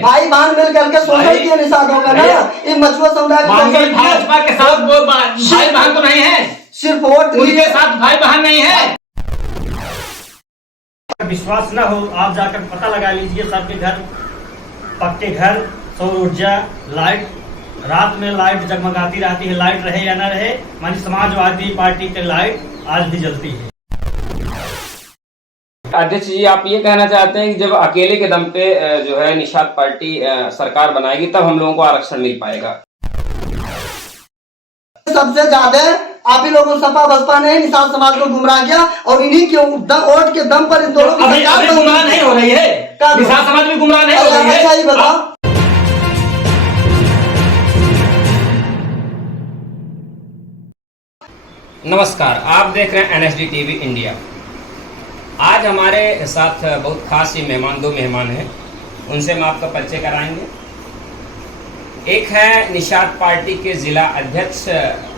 भाई बहन मिल करके शोषण किए निषाद होगा ना, ये मछुआ समुदाय को शोषण किया। भाजपा के साथ वो भाई बहन तो नहीं है, सिर्फ वोट उनके साथ भाई बहन नहीं है। विश्वास न हो, आप जाकर पता लगा लीजिए। सबके घर पक्के घर, सौर ऊर्जा, लाइट, रात में लाइट जगमगाती रहती है, लाइट रहे या न रहे। मानी समाजवादी पार्टी की लाइट आज भी जलती है। अध्यक्ष जी, आप ये कहना चाहते हैं कि जब अकेले के दम पे जो है निषाद पार्टी सरकार बनाएगी तब हम लोगों को आरक्षण मिल पाएगा? सबसे ज्यादा आप ही लोगों सपा बसपा ने निषाद समाज को गुमराह किया और इन्हीं के वोट के दम पर इन दोनों की सरकार गुमराह नहीं हो रही है, निषाद समाज भी गुमराह नहीं हो रही है। अच्छा ही बताओ। नमस्कार, आप देख रहे हैं NSD टीवी इंडिया। आज हमारे साथ बहुत खास ही मेहमान, दो मेहमान हैं, उनसे हम आपका परिचय कराएंगे। एक है निषाद पार्टी के जिला अध्यक्ष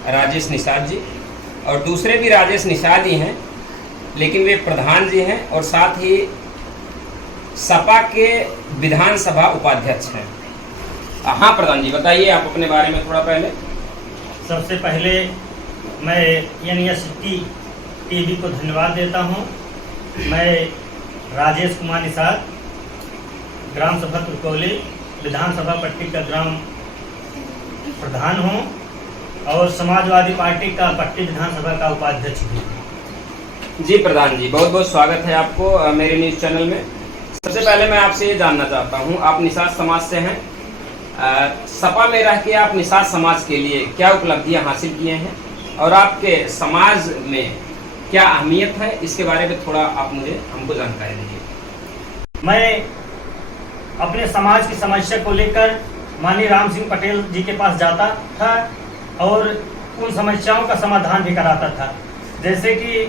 राजेश निषाद जी, और दूसरे भी राजेश निषाद ही हैं, लेकिन वे प्रधान जी हैं और साथ ही सपा के विधानसभा उपाध्यक्ष हैं। हाँ प्रधान जी, बताइए आप अपने बारे में थोड़ा पहले। सबसे पहले मैं NSD टीवी को धन्यवाद देता हूं। मैं राजेश कुमार निषाद, ग्राम सभा तुरकोली विधानसभा पट्टी का ग्राम प्रधान हूं और समाजवादी पार्टी का पट्टी विधानसभा का उपाध्यक्ष भी हूं। जी प्रधान जी, बहुत बहुत स्वागत है आपको मेरे न्यूज़ चैनल में। सबसे पहले मैं आपसे ये जानना चाहता हूँ, आप निषाद समाज से हैं, सपा में रह के आप निषाद समाज के लिए क्या उपलब्धियाँ हासिल किए हैं और आपके समाज में क्या अहमियत है, इसके बारे में थोड़ा आप हमको जानकारी दीजिए। मैं अपने समाज की समस्या को लेकर माननीय राम सिंह पटेल जी के पास जाता था और उन समस्याओं का समाधान भी कराता था। जैसे कि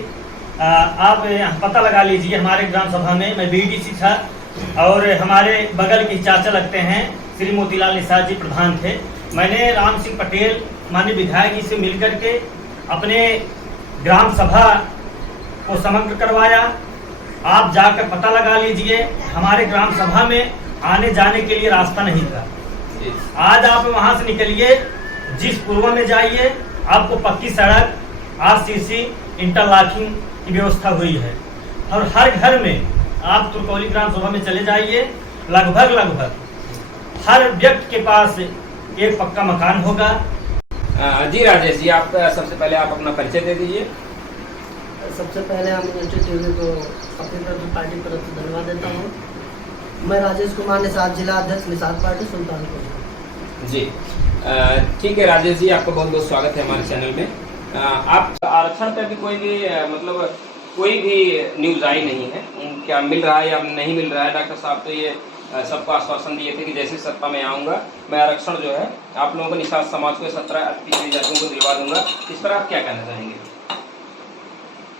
आप पता लगा लीजिए, हमारे ग्राम सभा में मैं BDC था और हमारे बगल के चाचा लगते हैं श्री मोतीलाल निषाद जी प्रधान थे। मैंने राम सिंह पटेल माननीय विधायक जी से मिलकर के अपने ग्राम सभा को समग्र करवाया। आप जाकर पता लगा लीजिए, हमारे ग्राम सभा में आने जाने के लिए रास्ता नहीं था। आज आप वहां से निकलिए, जिस पूर्व में जाइए, आपको पक्की सड़क, RCC, इंटरलॉकिंग की व्यवस्था हुई है और हर घर में आप तुरकोली ग्राम सभा में चले जाइए, लगभग हर व्यक्ति के पास एक पक्का मकान होगा। जी राजेश जी, आप सबसे पहले आप अपना परिचय दे दीजिए। सबसे पहले हम NSD टीवी को अपनी तरफ से पार्टी तरफ से धन्यवाद देता हूँ। मैं राजेश कुमार निषाद, जिला अध्यक्ष निषाद पार्टी सुल्तानपुर। जी ठीक है राजेश जी, आपका बहुत बहुत स्वागत है हमारे चैनल में। आप आरक्षण पे भी कोई भी मतलब कोई भी न्यूज़ आई नहीं है, क्या मिल रहा है या नहीं मिल रहा है? डॉक्टर साहब तो ये सबको आश्वासन दिए थे कि जैसे सत्ता में आऊँगा मैं आरक्षण जो है आप लोगों को निषाद समाज को 17 पिछड़ी जातियों को दिलवा दूंगा। इस पर आप क्या कहना चाहेंगे?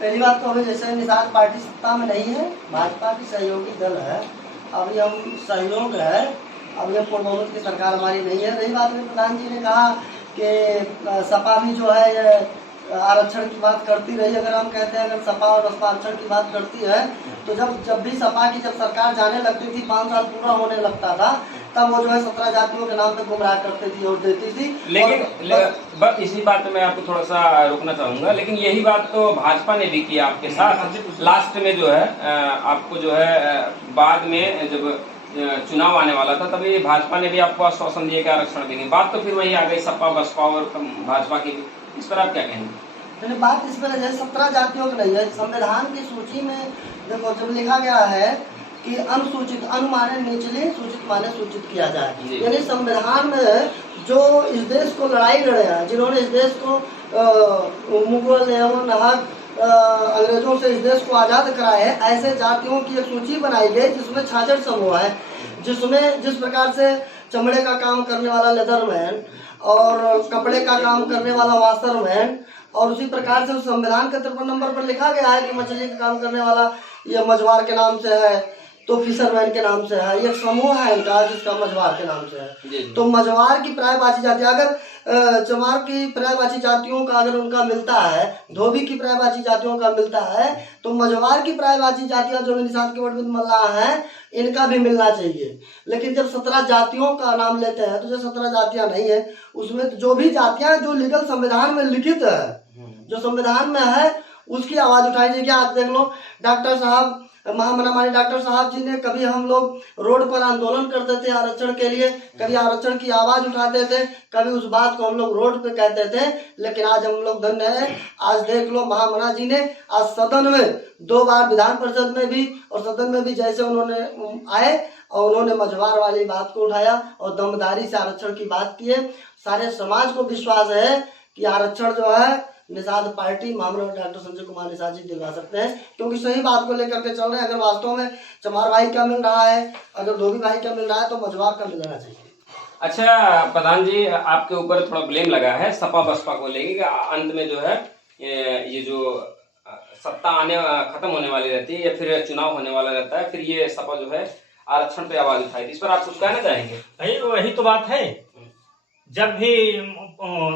पहली बात तो अभी जैसे निषाद पार्टी सत्ता में नहीं है, भाजपा की सहयोगी दल है, अभी हम सहयोग है, अभी पूर्ण बहुमत की सरकार हमारी नहीं है। रही बात में प्रधान जी ने कहा कि सपा भी जो है आरक्षण की बात करती रही। अगर हम कहते हैं अगर सपा और बसपा आरक्षण की बात करती है तो जब भी सपा की जब सरकार जाने लगती थी, 5 साल पूरा होने लगता था, तब वो जो है 17 जातियों के नाम पे गुमराह करती थी और देती थी। लेकिन बस इसी बात पे मैं आपको थोड़ा सा रोकना चाहूंगा, लेकिन यही बात तो भाजपा ने भी की आपके साथ। लास्ट में जो है आपको जो है बाद में जब चुनाव आने वाला था तभी भाजपा ने भी आपको आश्वासन दिया कि आरक्षण देंगे। बात तो फिर वही आ गई सपा बसपा और भाजपा की। इस पर आप क्या कहेंगे? बात इस पर है 17 जातियों की नहीं है। संविधान की सूची में देखो जब लिखा गया है कि अनुसूचित, अनु माने निचले, सूचित माने सूचित किया जाए, यानी संविधान में जो इस देश को लड़ाई लड़े हैं, जिन्होंने इस देश को मुगल एवं अंग्रेजों से इस देश को आज़ाद कराए है, ऐसे जातियों की एक सूची बनाई गई जिसमें 66 समूह है, जिसमें जिस प्रकार से चमड़े का काम करने वाला लेदरमैन और कपड़े का काम करने वाला वाशरमैन, और उसी प्रकार से संविधान के 53 नंबर पर लिखा गया है कि मछली का काम करने वाला ये मझवार के नाम से है, तो फिशरमैन के नाम से है। ये समूह है इनका जिसका मझवार के नाम से है। तो मझवार की प्रायवाची जाति, अगर चमार की प्रायवाची जातियों का अगर उनका मिलता है, धोबी की प्रायवाची जातियों का मिलता है, तो मझवार की प्रायवाची जातियां जो निषाद के वोट में मल्लाह हैं, इनका भी मिलना चाहिए। लेकिन जब 17 जातियों का नाम लेते हैं तो जो 17 जातियां नहीं है उसमें तो जो भी जातियां जो लीगल संविधान में लिखित है, जो संविधान में है उसकी आवाज उठाई जाएगी। आज देख लो डॉक्टर साहब, महामना डॉक्टर साहब जी ने कभी हम लोग रोड पर आंदोलन करते थे आरक्षण के लिए, कभी आरक्षण की आवाज उठाते थे, कभी उस बात को हम लोग रोड पे कहते थे। लेकिन आज हम लोग धन्य है, आज देख लो महामना जी ने आज सदन में 2 बार विधान परिषद में भी और सदन में भी जैसे उन्होंने आए और उन्होंने मझवार वाली बात को उठाया और दमदारी से आरक्षण की बात की है। सारे समाज को विश्वास है कि आरक्षण जो है निषाद पार्टी मामला डॉक्टर संजय कुमार निषाद जी दिलवा सकते हैं, क्योंकि सही बात को लेकर के चल रहे हैं। अगर वास्तव में चमार भाई का मिल रहा है, अगर धोबी भाई का मिल रहा है तो मझवार का मिलना चाहिए। अच्छा प्रधान जी, आपके ऊपर थोड़ा ब्लेम लगा है सपा बसपा को लेके कि अंत में जो है ये जो सत्ता खत्म होने वाली रहती है या फिर चुनाव होने वाला रहता है, फिर ये सपा जो है आरक्षण पे आवाज उठाई थी। इस पर आप कुछ कहना चाहेंगे? भाई वही तो बात है, जब भी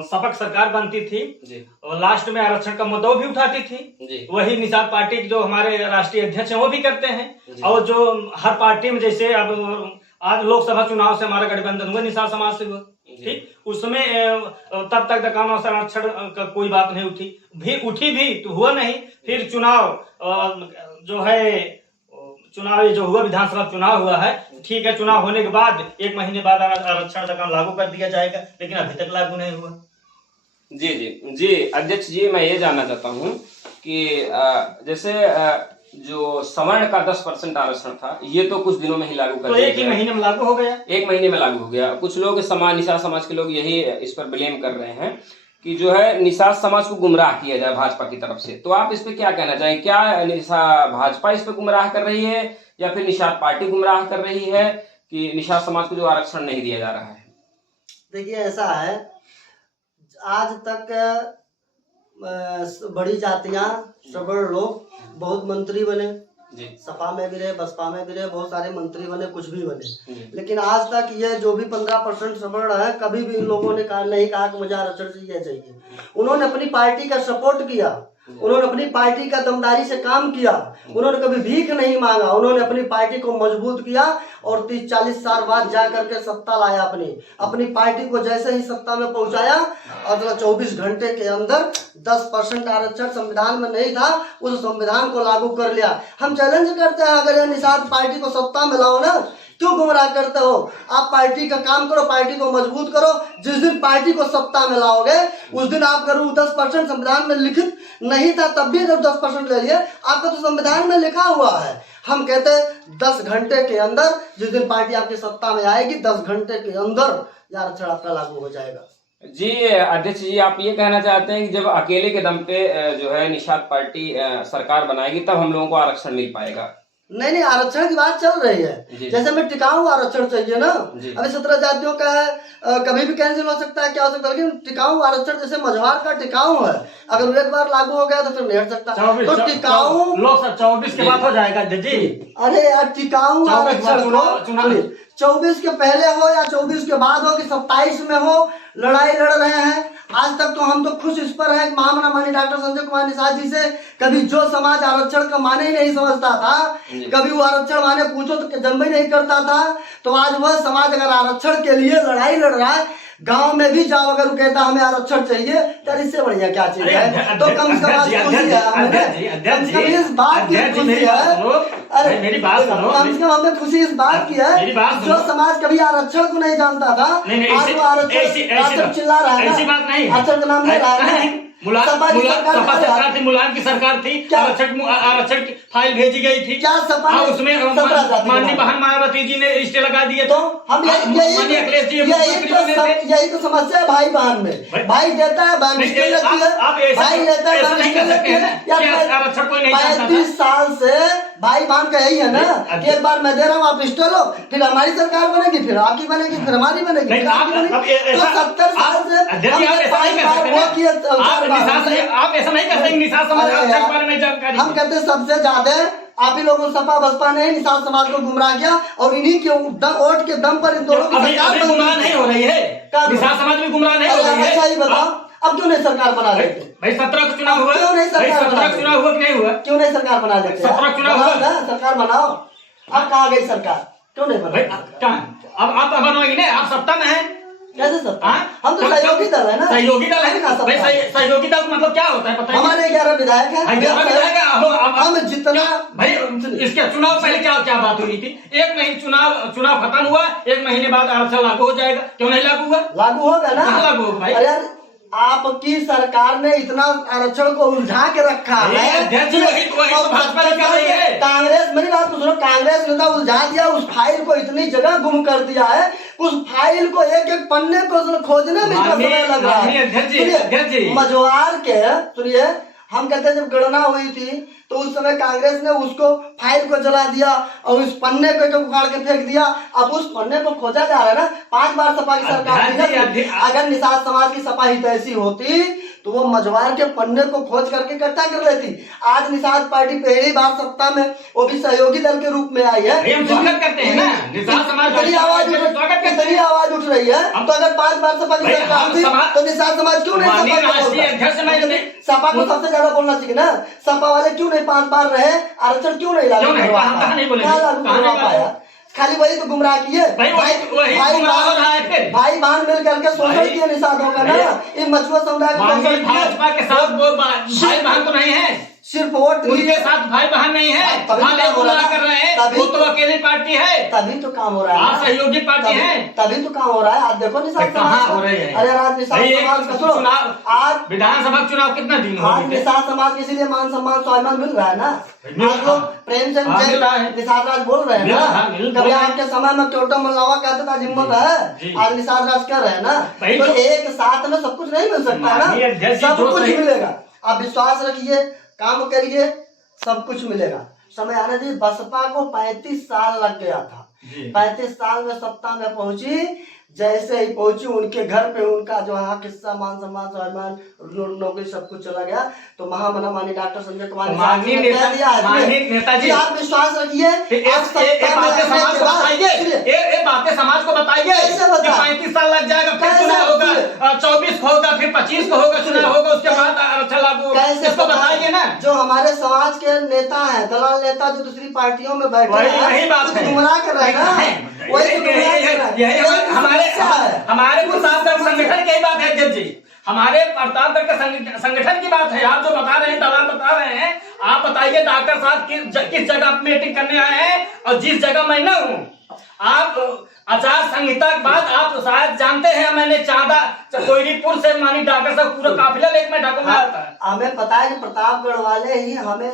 सपक सरकार बनती थी और लास्ट में आरक्षण का मुद्दा भी उठाती थी, वही निषाद पार्टी के जो हमारे राष्ट्रीय अध्यक्ष हैं वो भी करते हैं। और जो हर पार्टी में जैसे अब आज लोकसभा चुनाव से हमारा गठबंधन हुआ निषाद समाज से हुआ, ठीक, उसमें तब तक दकानों से आरक्षण का कोई बात नहीं उठी भी तो हुआ नहीं। फिर चुनाव जो है चुनाव जो हुआ विधानसभा चुनाव हुआ है, ठीक है, चुनाव होने के बाद 1 महीने बाद आरक्षण लागू कर दिया जाएगा, लेकिन अभी तक लागू नहीं हुआ। जी जी जी अध्यक्ष जी, मैं ये जानना चाहता हूँ कि जैसे जो सवर्ण का 10% आरक्षण था ये तो कुछ दिनों में ही लागू कर तो दिया, 1 ही महीने में लागू हो गया। 1 महीने में लागू हो गया। कुछ लोग निषाद समाज के लोग यही इस पर ब्लेम कर रहे हैं कि जो है निषाद समाज को गुमराह किया जाए भाजपा की तरफ से। तो आप इस पे क्या कहना चाहेंगे? क्या भाजपा इस पे गुमराह कर रही है या फिर निषाद पार्टी गुमराह कर रही है कि निषाद समाज को जो आरक्षण नहीं दिया जा रहा है? देखिए ऐसा है, आज तक बड़ी जातियां सवर्ण लोग बहुत मंत्री बने, सपा में भी रहे, बसपा में भी रहे, बहुत सारे मंत्री बने, कुछ भी बने, लेकिन आज तक ये जो भी 15% सवर्ण है कभी भी इन लोगों ने नहीं कहा कि मुझे आरक्षण चाहिए। उन्होंने अपनी पार्टी का सपोर्ट किया, उन्होंने अपनी पार्टी का दमदारी से काम किया, उन्होंने कभी भीख नहीं मांगा, उन्होंने अपनी पार्टी को मजबूत किया और 30-40 साल बाद जा करके सत्ता लाया। अपनी पार्टी को जैसे ही सत्ता में पहुंचाया और 24 घंटे के अंदर 10% आरक्षण संविधान में नहीं था, उस संविधान को लागू कर लिया। हम चैलेंज करते हैं, अगर ये निषाद पार्टी को सत्ता में लाओ ना, क्यों गुमराह करते हो? आप पार्टी का काम करो, पार्टी को मजबूत करो। जिस दिन पार्टी को सत्ता में लाओगे उस दिन आप करो 10% संविधान में लिखित नहीं था, तब भी जब 10% ले लिए, आपका तो संविधान में लिखा हुआ है। हम कहते हैं 10 घंटे के अंदर, जिस दिन पार्टी आपकी सत्ता में आएगी 10 घंटे के अंदर यह आरक्षण आपका लागू हो जाएगा। जी अध्यक्ष जी, आप ये कहना चाहते हैं कि जब अकेले के दम पे जो है निषाद पार्टी सरकार बनाएगी तब हम लोगों को आरक्षण मिल पाएगा? नहीं, आरक्षण की बात चल रही है। जैसे हमें टिकाऊ आरक्षण चाहिए ना, अभी 17 जातियों का है, कभी भी कैंसिल हो सकता है, क्या हो सकता है, लेकिन टिकाऊ आरक्षण जैसे मझवार का टिकाऊ है, अगर एक बार लागू हो गया तो फिर नहीं हट सकता। तो टिकाऊ लोग 24 के बाद हो जाएगा जी। अरे यार, टिकाऊ आरक्षण 24 के पहले हो या 24 के बाद हो कि 27 में हो, लड़ाई लड़ रहे हैं। आज तक तो हम तो खुश इस पर है मामला मानी डॉक्टर संजय कुमार निषाद जी से, कभी जो समाज आरक्षण का माने ही नहीं समझता था, कभी वो आरक्षण माने पूछो तो जन्म ही नहीं करता था, तो आज वह समाज अगर आरक्षण के लिए लड़ाई लड़ रहा है, गांव में भी जाओ अगर कहता हमें आरक्षण चाहिए, यार इससे बढ़िया क्या चीज है? तो कम से कम खुशी है हमें, इस बात की खुशी है। अरे मेरी बात सुनो, कम से कम हमें खुशी इस बात की है, जो समाज कभी आरक्षण को नहीं जानता था आज वो आरक्षण चिल्ला रहा है, आरक्षण का नाम ले रहा है। मुलायम की सरकार थी, आरक्षण की फाइल भेजी गई थी, क्या सपा उसमें माननीय बहन मायावती जी ने रिश्ते लगा दिए। तो हम यही तो समस्या है भाई बहन में, भाई देता है बहन रिश्ते लगती है, भाई लेता है रिश्ते लगती है। आरक्षण कोई नहीं 35 साल से भाई बहन का यही है ना कि एक बार मैं दे रहा हूँ आप रिश्ते लो, फिर हमारी सरकार बनेगी, फिर आपकी बनेगी, फिर हमारी बनेगी। तो 70 साल से आप ऐसा नहीं कर सकते। निषाद समाज के बारे में जानकारी हम कहते हैं सबसे ज्यादा आप ही लोगों सपा बसपा ने निषाद समाज को गुमराह किया और इन्हीं के वोट के दम पर इन दोनों की सरकार गुमराह नहीं हो रही है। निषाद समाज भी गुमराह नहीं हो रही है। अच्छा ही बताओ, अब क्यों नहीं सरकार बना लेते भाई? 17 का चुनाव हुआ, क्यों नहीं सरकार 17 चुनाव हुआ कि नहीं हुआ? क्यों नहीं सरकार बना लेते? 17 चुनाव हुआ, सरकार बनाओ। अब कहाँ गई सरकार, क्यों नहीं भाई बना? अब आप बनवाएंगे ना, आप सत्ता में हैं। कैसे सत्ता? हाँ? हम तो सहयोगी दल है ना। सहयोगी दल है। कहाँ भाई सत्ता है? सहयोगी दल मतलब क्या होता है बताइए। हमारे 11 विधायक हैं। 11 विधायक हैं। हम जितना भाई इसके चुनाव पहले क्या क्या बात हुई थी? एक महीने चुनाव खत्म हुआ, 1 महीने बाद आरक्षण लागू हो जाएगा, क्यों नहीं लागू हुआ? लागू होगा ना। कहाँ लागू होगा भाई? अरे यार आपकी सरकार ने इतना आरक्षण को उलझा के रखा है। अध्यक्ष जी, वही तो भाजपा कर रही है। कांग्रेस, मेरी बात तो सुनो, कांग्रेस ने तो उलझा दिया, उस फाइल को इतनी जगह गुम कर दिया है, उस फाइल को एक एक पन्ने को खोजने में इतना समय लग रहा है। अध्यक्ष जी मझवार के सुनिए, हम कहते हैं जब गणना हुई थी तो उस समय कांग्रेस ने उसको फाइल को जला दिया और उस पन्ने को उखाड़ के फेंक दिया। अब उस पन्ने को खोजा जा रहा है ना। 5 बार सपा की सरकार थी, अगर निषाद समाज की सपा हित ऐसी होती तो वो मझवार के पन्ने को खोज करके इकट्ठा कर लेती। आज निषाद पार्टी पहली बार सत्ता में, वो भी सहयोगी दल के रूप में आई है। हम स्वागत करते हैं ना, निषाद समाज कितनी आवाज उठ रही है। तो अगर 5 बार सपा की सरकार थी तो निषाद समाज क्यों नहीं सपा को सबसे ज्यादा बोलना चाहिए ना। सपा वाले क्यों नहीं 5 बार रहे, आरक्षण क्यों नहीं लागू करवा पाया? खाली वही तो गुमराह किए। भाई बहन मिल करके शोषण किए निषादों का ना। इन मछुआ समुदाय को भाजपा के साथ वो भाई बहन तो नहीं है, सिर्फ वोट उनके साथ भाई बहन नहीं है, कर रहे हैं। वो तो अकेली पार्टी है, तभी तो काम हो रहा है। आप सहयोगी पार्टी है, तभी तो काम हो रहा है। आज देखो निषाद समाज हो रहे हैं। अरे आज निषाद समाज का चुनाव, आज विधानसभा चुनाव कितना दिन हो आज निषाद समाज के इसीलिए मान सम्मान स्वाभिमान मिल रहा है ना। आज लोग प्रेमचंद निषाद राज बोल रहे हैं ना। कभी आपके समय में टोटो मल्लावा कहते था हिम्मत है, आज निषाद राज कर रहे हैं ना। तो एक साथ में सब कुछ नहीं मिल सकता ना, सब कुछ मिलेगा। आप विश्वास रखिए, काम करिए, सब कुछ मिलेगा। समय आने दीजिए। बसपा को 35 साल लग गया था, 35 साल में सत्ता में पहुंची। जैसे ही पहुंची उनके घर पे उनका जो है किस्सा मान सम्मान स्वाभिमान नौकरी सब कुछ चला गया। तो महामना डॉक्टर संजय कुमार नेताजी, आप विश्वास रखिए, बातें समाज को बताइए। 35 साल लग जाएगा, फिर चुनाव होगा, 24 को होगा, फिर 25 को होगा, चुनाव होगा, उसके बाद आरक्षण लागू होगा। इसको बताइए ना। जो हमारे समाज के नेता है, दलाल नेता जो दूसरी पार्टियों में बैठे हैं, वही बात है, गुमराह कर रहे हैं। हमारे प्रतापगढ़ संगठन की बात है जज जी, हमारे प्रतापगढ़ के संगठन की बात है। आप जो बता रहे हैं, दलाल बता रहे हैं, आप बताइए डॉक्टर साहब किस जगह मीटिंग करने आए हैं और जिस जगह मैं न हूँ। आप आचार संहिता के बाद आप शायद जानते हैं, मैंने चांदा कोयलीपुर से मानी डॉक्टर साहब पूरा काफिला लेकर मैं ढाका में आता है। हमें पता है कि प्रतापगढ़ वाले ही हमें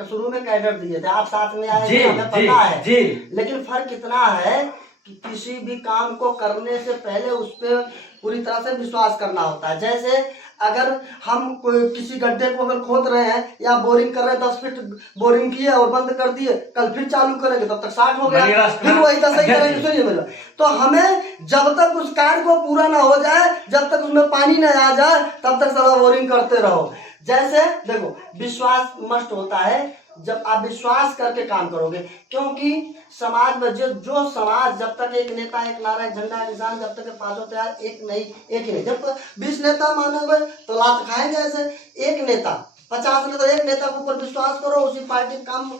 शुरू में कैडर दिए थे, आप साथ में आए थे, हमें पता है जी। लेकिन फर्क इतना है कि किसी भी काम को करने से पहले उस पर पूरी तरह से विश्वास करना होता है। जैसे अगर हम कोई किसी गड्ढे को अगर खोद रहे हैं या बोरिंग कर रहे हैं, 10 फीट बोरिंग किए और बंद कर दिए, कल फिर चालू करेंगे तब तक 60 हो गया, फिर वही 10 ही करेंगे। सुनिए मेरा, तो हमें जब तक उस कार्य को पूरा ना हो जाए, जब तक उसमें पानी न आ जाए, तब तक सारा बोरिंग करते रहो। जैसे देखो, विश्वास मस्ट होता है जब आप विश्वास करके काम करोगे, क्योंकि समाज में जो समाज जब तक एक नेता एक नारा एक झंडा एक निशान, जब तक 5 तैयार एक ही नहीं। जब 20 नेता मानोगे तो लात खाएंगे। ऐसे एक नेता 50 नेता, एक नेता के ऊपर विश्वास करो, उसी पार्टी काम,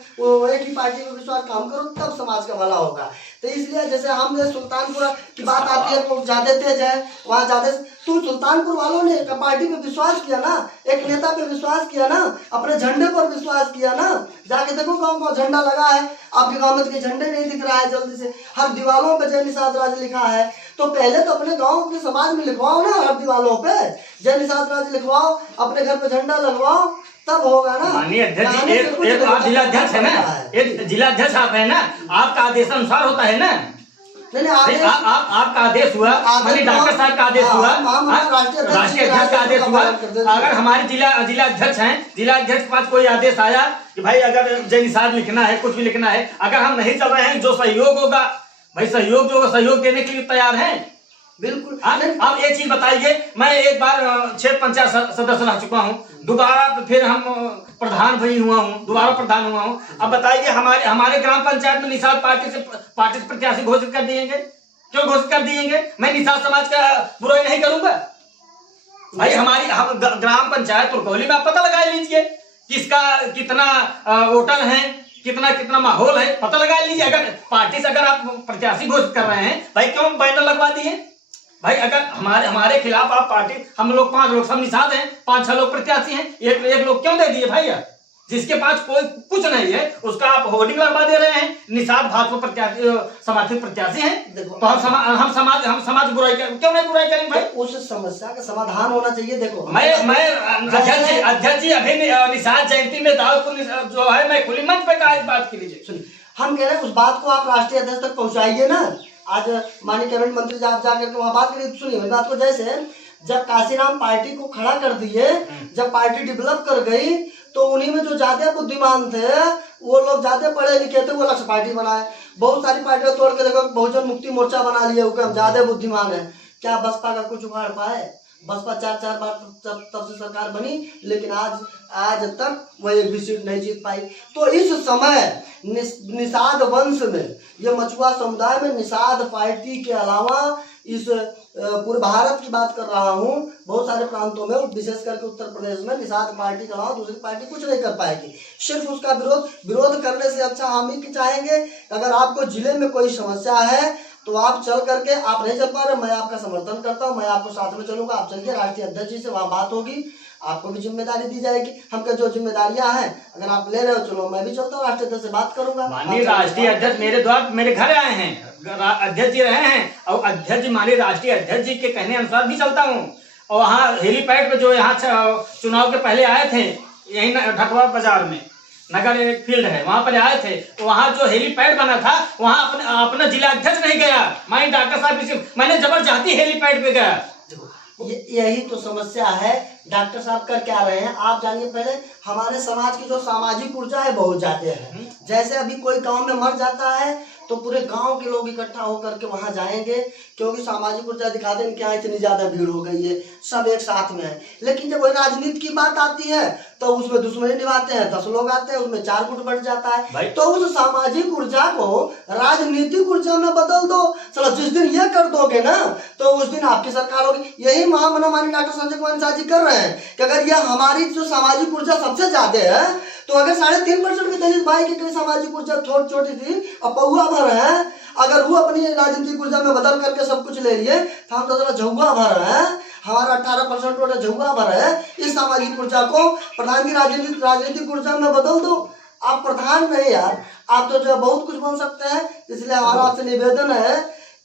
एक ही पार्टी में विश्वास काम करो, तब समाज का भला होगा। तो इसलिए जैसे हम सुल्तानपुर की बात आती है, वो ज्यादा तेज है वहाँ ज्यादा, तू सुल्तानपुर वालों ने पार्टी पे विश्वास किया ना, एक नेता पे विश्वास किया ना, अपने झंडे पर विश्वास किया ना। जाके देखो गाँव का झंडा लगा है, आपके गाँव में झंडे नहीं दिख रहा है जल्दी से, हर दीवारों पे जय निषाद राज लिखा है। तो पहले तो अपने गाँव के समाज में लिखवाओ ना, हर दीवारों पे जय निषाद राज लिखवाओ, अपने घर पे झंडा लगवाओ, तब होगा ना। माननीय अध्यक्ष जी, एक आप जिला अध्यक्ष है ना, एक जिला अध्यक्ष आप है ना, आपका आदेश अनुसार होता है ना। नहीं आपका आदेश हुआ, डॉक्टर साहब का आदेश हुआ, राष्ट्रीय अध्यक्ष का आदेश हुआ। अगर हमारे जिला अध्यक्ष हैं, जिला अध्यक्ष के पास कोई आदेश आया कि भाई अगर जय निषाद लिखना है, कुछ भी लिखना है, अगर हम नहीं चल रहे हैं, जो सहयोग होगा भाई, सहयोग जो होगा सहयोग देने के लिए तैयार हैं। बिल्कुल। अब एक चीज बताइए, मैं एक बार क्षेत्र पंचायत सदस्य रह चुका हूँ, दोबारा फिर हम प्रधान भी हुआ हूँ, दोबारा प्रधान हुआ हूँ। अब बताइए हमारे ग्राम पंचायत में निषाद पार्टी से प्रत्याशी घोषित कर दिएंगे, क्यों घोषित कर दिएंगे? मैं निषाद समाज का बुराई नहीं करूंगा भाई। हमारी ग्राम पंचायत तुरकौली में आप पता लगा लीजिए किसका कितना वोटर है, कितना कितना माहौल है पता लगा लीजिए। अगर पार्टी से अगर आप प्रत्याशी घोषित कर रहे हैं भाई क्यों बैनर लगवा दिए भाई? अगर हमारे खिलाफ आप पार्टी, हम लोग 5 लोग सब निषाद हैं, 5-6 लोग प्रत्याशी हैं, एक लोग क्यों दे दिए भाई? जिसके पास कोई कुछ नहीं है उसका आप होर्डिंग लगवा दे रहे हैं, निषाद भाजपा प्रत्याशी समर्थित प्रत्याशी हैं। तो हम समाज बुराई क्यों नहीं बुराई करेंगे भाई? उस समस्या का समाधान होना चाहिए। देखो मैं अध्यक्ष जी अभी निषाद जयंती में दाऊदपुर जो है मैं खुली मंच पे कहा इस बात के लिए। सुनिए, हम कह रहे हैं उस बात को आप राष्ट्रीय अध्यक्ष तक पहुंचाइए ना। आज माननीय कैबिनेट मंत्री जी आप जाकर के वहाँ बात करिए। सुनिए मेरी बात को, जैसे जब काशीराम पार्टी को खड़ा कर दिए, जब पार्टी डेवलप कर गई तो उन्हीं में जो ज्यादा बुद्धिमान थे वो लोग ज्यादा पढ़े लिखे थे, वो लक्ष्य पार्टी बनाए। बहुत सारी पार्टियां तोड़ के देखो, बहुजन मुक्ति मोर्चा बना लिए, वो हम ज्यादा बुद्धिमान है। क्या बसपा का कुछ उखाड़ पाए? बसपा 4 बार तब से सरकार बनी, लेकिन आज तक वह एक भी सीट नहीं जीत पाई। तो इस समय निषाद वंश में, ये मछुआ समुदाय में निषाद पार्टी के अलावा इस पूरे भारत की बात कर रहा हूँ, बहुत सारे प्रांतों में विशेष करके उत्तर प्रदेश में निषाद पार्टी के अलावा दूसरी पार्टी कुछ नहीं कर पाएगी। सिर्फ उसका विरोध करने से अच्छा हम ही चाहेंगे। अगर आपको जिले में कोई समस्या है तो आप चल करके, आप नहीं चल पा रहे, मैं आपका समर्थन करता हूँ, मैं आपको साथ में चलूंगा। आप चलिए, राष्ट्रीय अध्यक्ष जी से वहाँ बात होगी, आपको भी जिम्मेदारी दी जाएगी। हमके जो जिम्मेदारियां हैं अगर आप ले रहे हो, चलो मैं भी चलता हूँ, राष्ट्रीय अध्यक्ष से बात करूंगा। माननीय राष्ट्रीय अध्यक्ष मेरे द्वार मेरे घर आए हैं, अध्यक्ष जी रहे हैं, और अध्यक्ष जी माननीय राष्ट्रीय अध्यक्ष जी के कहने अनुसार भी चलता हूँ। और वहाँ हेलीपैड पे जो यहाँ चुनाव के पहले आए थे, यही ढकवा बाजार में नगर एक फील्ड है, वहां पर आए थे। वहां जो हेलीपैड बना था वहां अपना जिला अध्यक्ष नहीं गया, माननीय डॉक्टर साहब, मैंने जबरदस्ती हेलीपैड पे गया। यही तो समस्या है। डॉक्टर साहब कर क्या रहे हैं आप जानिए। पहले हमारे समाज की जो सामाजिक ऊर्जा है बहुत ज्यादा है। जैसे अभी कोई गांव में मर जाता है तो पूरे गांव के लोग इकट्ठा होकर के वहां जाएंगे, क्योंकि सामाजिक ऊर्जा दिखा दें कि यहाँ इतनी ज्यादा भीड़ हो गई है, सब एक साथ में है। लेकिन जब वही राजनीति की बात आती है तो उसमें दुश्मनी निभाते हैं, 10 लोग आते हैं, उसमें 4 गुट बढ़ जाता है। तो उस सामाजिक ऊर्जा को राजनीतिक ऊर्जा में बदल दो। चलो जिस दिन ये कर दोगे ना तो उस दिन आपकी सरकार होगी। यही महामहिम डॉक्टर संजय कुमार शाह जी कर रहे हैं कि अगर यह हमारी जो सामाजिक ऊर्जा सबसे ज्यादा है, तो अगर 3.5% के दलित भाई की सामाजिक ऊर्जा छोटी थी और पौआ भर है, अगर वो अपनी राजनीतिक ऊर्जा में बदल करके सब कुछ ले लिए तो हम तो झुआ भर है, हमारा 18% वोट झुआ भर है। इस सामाजिक ऊर्जा को प्रधान की राजनीतिक ऊर्जा में बदल दो। आप प्रधान नहीं यार, आप तो जो बहुत कुछ बन सकते हैं। इसलिए हमारा आपसे निवेदन है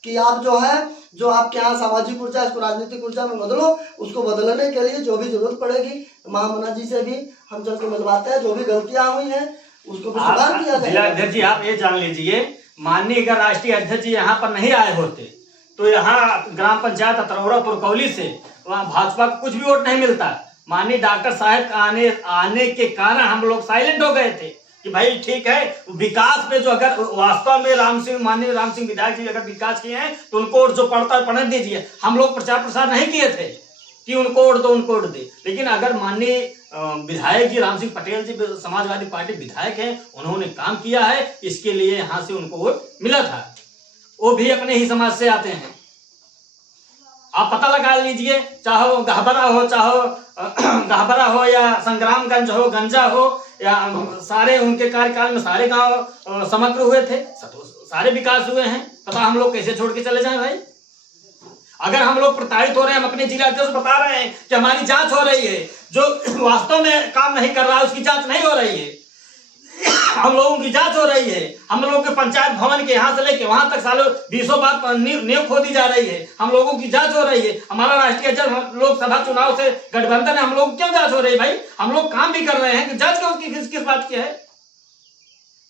कि आप जो आपके यहाँ सामाजिक ऊर्जा इसको राजनीतिक ऊर्जा में बदलो। उसको बदलने के लिए जो भी जरूरत पड़ेगी महामना जी से भी हम चल के मिलवाते हैं। जो भी गलतियां हुई हैं उसको भी सुधार किया जाए। जिला अध्यक्ष जी आप ये जान लीजिए, माननीय अगर राष्ट्रीय अध्यक्ष जी यहाँ पर नहीं आए होते तो यहाँ ग्राम पंचायत अतरौरा पुरकौली से वहाँ भाजपा को कुछ भी वोट नहीं मिलता। माननीय डॉक्टर साहब आने के कारण हम लोग साइलेंट हो गए थे कि भाई ठीक है, विकास में जो अगर वास्तव में माननीय राम सिंह विधायक जी अगर विकास किए हैं तो उनको जो पढ़ता है पढ़ने दीजिए। हम लोग प्रचार प्रसार नहीं किए थे कि उनको वोट दो उनको वोट दे, लेकिन अगर माननीय विधायक जी राम सिंह पटेल जी समाजवादी पार्टी विधायक हैं, उन्होंने काम किया है, इसके लिए यहाँ से उनको वोट मिला था। वो भी अपने ही समाज से आते हैं। आप पता लगा लीजिए, चाहे गहबरा हो या संग्रामगंज हो, गंजा हो, या सारे उनके कार्यकाल में सारे गांव समग्र हुए थे, सारे विकास हुए हैं। पता हम लोग कैसे छोड़ के चले जाएं भाई? अगर हम लोग प्रताड़ित हो रहे हैं, हम अपने जिला अध्यक्ष बता रहे हैं कि हमारी जांच हो रही है, जो वास्तव में काम नहीं कर रहा है उसकी जांच नहीं हो रही है, हम लोगों की जांच हो रही है। हम लोगों के पंचायत भवन के यहाँ से लेके वहां तक सालों 20 बार नींव खोदी जा रही है, हम लोगों की जांच हो रही है। हमारा राष्ट्रीय अध्यक्ष लोकसभा चुनाव से गठबंधन है, हम लोग क्यों जांच हो रही है भाई? हम लोग काम भी कर रहे हैं, जांच क्यों किस बात की है?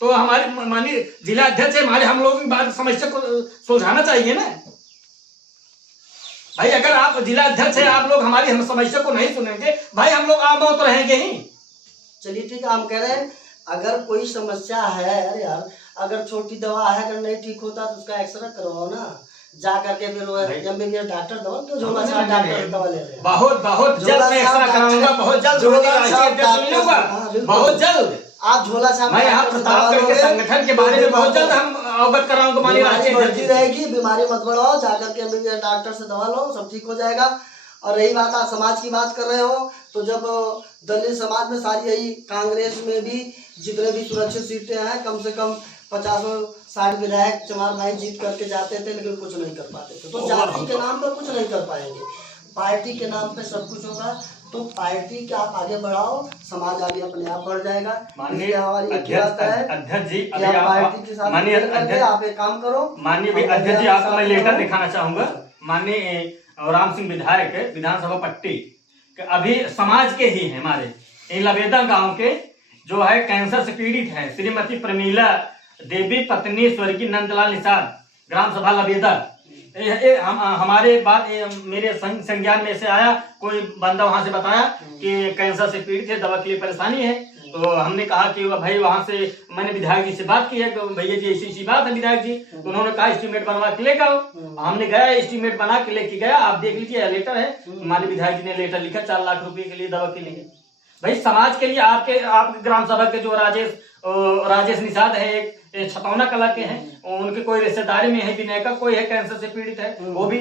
तो हमारे माननीय जिला अध्यक्ष हमारे, हम लोगों की बात समस्या को सुलझाना चाहिए ना भाई। अगर आप जिला अध्यक्ष है, आप लोग हमारी हम समस्या को नहीं सुनेंगे भाई, हम लोग आम तो रहेंगे ही। चलिए ठीक है, हम कह रहे हैं अगर कोई समस्या है यार, अगर छोटी दवा है, अगर नहीं ठीक होता तो उसका एक्सरे करवाओ ना, जा करके फिर वो एमबीबीएस डॉक्टर दवा तो झोला छाप डॉक्टर दवा ले रहे हैं। बहुत जल्द मैं एक्सरे कराऊंगा, बहुत जल्द आप झोला छाप मैं यहाँ प्रताप करके संगठन के बारे में बहुत जल्द हम अवगत कराऊंगा। माननीय राष्ट्रीय बढ़ती रहेगी, बीमारी मत बढ़ाओ, जाकर के एमबीबीएस डॉक्टर से दवा लो, सब ठीक हो जाएगा। और रही बात आप समाज की बात कर रहे हो, तो जब दलित समाज में सारी यही कांग्रेस में भी जितने भी सुरक्षित सीटें हैं, कम से कम 50-60 विधायक चमार भाई जीत करके जाते थे, लेकिन कुछ नहीं कर पाते थे। तो जाति के नाम पर कुछ नहीं कर पाएंगे, पार्टी के नाम पे सब कुछ होगा। तो पार्टी के आप आगे बढ़ाओ, समाज आगे अपने आप बढ़ जाएगा। माननीय हमारी अध्यक्ष जी, पार्टी के साथ आप एक काम करो। माननीय अध्यक्ष जी, आपको मैं लेटर दिखाना चाहूंगा। माननीय राम सिंह विधायक विधानसभा पट्टी अभी समाज के ही हैं, हमारे इन लबेदा गांव के जो है कैंसर से पीड़ित है, श्रीमती प्रमीला देवी पत्नी स्वर्गीय नंदलाल निषाद, ग्राम सभा लबेदा। हमारे बात मेरे संज्ञान में से आया, कोई बंदा वहां से बताया कि कैंसर से पीड़ित है, दवा के लिए परेशानी है। तो हमने कहा कि भाई वहां से मैंने विधायक जी से बात की है कि भैया जी ऐसी बात है विधायक जी। तो उन्होंने कहा एस्टीमेट बनवा के लेकर आओ। हमने गया, एस्टीमेट बना के लेके गया, आप देख लीजिए लेटर है। माननीय विधायक जी ने लेटर लिखा 4 लाख रुपए के लिए दवा के लिए। भाई समाज के लिए आपके ग्राम सभा के जो राजेश निषाद है, एक छतौना कला के हैं, उनके कोई रिश्तेदारी में है विनय का, कोई है कैंसर से पीड़ित है, वो भी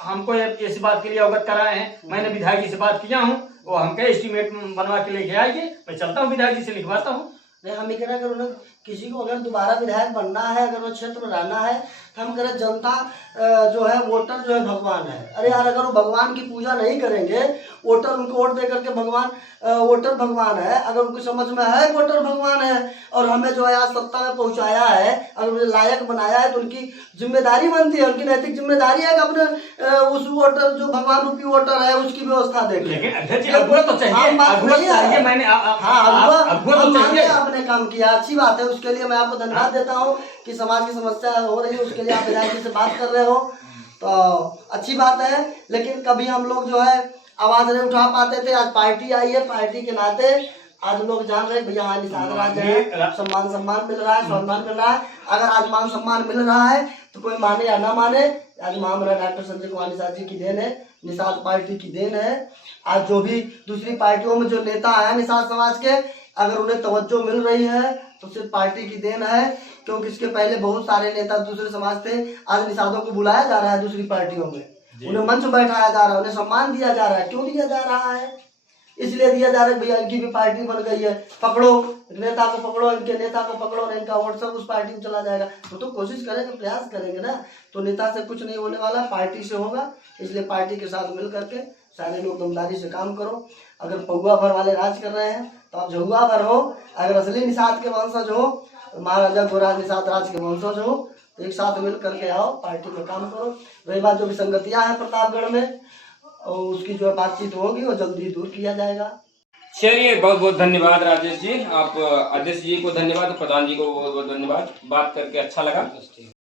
हमको इस बात के लिए अवगत कराए हैं। मैंने विधायक जी से बात किया हूँ, वो हमके एस्टीमेट बनवा के लेके आइए, मैं चलता हूँ विधायक जी से लिखवाता हूँ। नहीं, हम ये कह रहे हैं किसी को अगर दोबारा विधायक बनना है, अगर वो क्षेत्र में रहना है, तो हम कह रहे जनता जो है, वोटर जो है भगवान है। अरे यार, अगर वो भगवान की पूजा नहीं करेंगे, वोटर उनको वोट दे करके भगवान, वोटर भगवान है, अगर उनको समझ में है वोटर भगवान है और हमें जो है आज सत्ता में पहुंचाया है, अगर उन्हें लायक बनाया है, तो उनकी जिम्मेदारी बनती है, उनकी नैतिक जिम्मेदारी है कि अपने उस वोटर जो भगवान रूपी वोटर है उसकी व्यवस्था देखें। लेकिन अगुआ तो चाहिए, आपने काम किया, अच्छी बात है, उसके लिए मैं आपको धन्यवाद देता हूँ कि समाज की समस्या हो रही है, उसके लिए आप विधायक जी से बात कर रहे हो, तो अच्छी बात है। लेकिन कभी हम लोग जो है आवाज नहीं उठा पाते थे, आज पार्टी आई है, पार्टी के नाते आज लोग जान रहे भैया हाँ निषाद राज है, सम्मान मिल रहा है, सम्मान मिल रहा है। अगर आज मान सम्मान मिल रहा है तो कोई माने या ना माने, आज महामना डॉक्टर संजय कुमार निषाद जी की देन है, निषाद पार्टी की देन है। आज जो भी दूसरी पार्टियों में जो नेता है निषाद समाज के, अगर उन्हें तवज्जो मिल रही है तो सिर्फ पार्टी की देन है, क्योंकि इसके पहले बहुत सारे नेता दूसरे समाज थे, आज निषादों को बुलाया जा रहा है दूसरी पार्टियों में, उन्हें मंच बैठाया जा रहा है, उन्हें सम्मान दिया जा रहा है। क्यों दिया जा रहा है? इसलिए दिया जा रहा है भैया इनकी भी पार्टी बन गई है, पकड़ो नेता को, पकड़ो इनके नेता को, पकड़ो ना, इनका वोट सब उस पार्टी में चला जाएगा। तो कोशिश करेंगे, प्रयास करेंगे ना, तो नेता से कुछ नहीं होने वाला, पार्टी से होगा। इसलिए पार्टी के साथ मिल करके सारे लोग दमदारी से काम करो। अगर पौआ भर वाले राज कर रहे हैं तो आप झुआ भर हो, अगर असली निषाद के वंशज हो, महाराजा गोराज निषाद राज के वंशज हो, तो एक साथ मिल करके आओ, पार्टी में काम करो। रही बात जो विसंगतियां हैं प्रतापगढ़ में, और उसकी जो बातचीत होगी वो जल्दी ही दूर किया जाएगा। चलिए, बहुत बहुत धन्यवाद राजेश जी, आप अध्यक्ष जी को धन्यवाद, प्रधान जी को बहुत बहुत धन्यवाद, बात करके अच्छा लगा।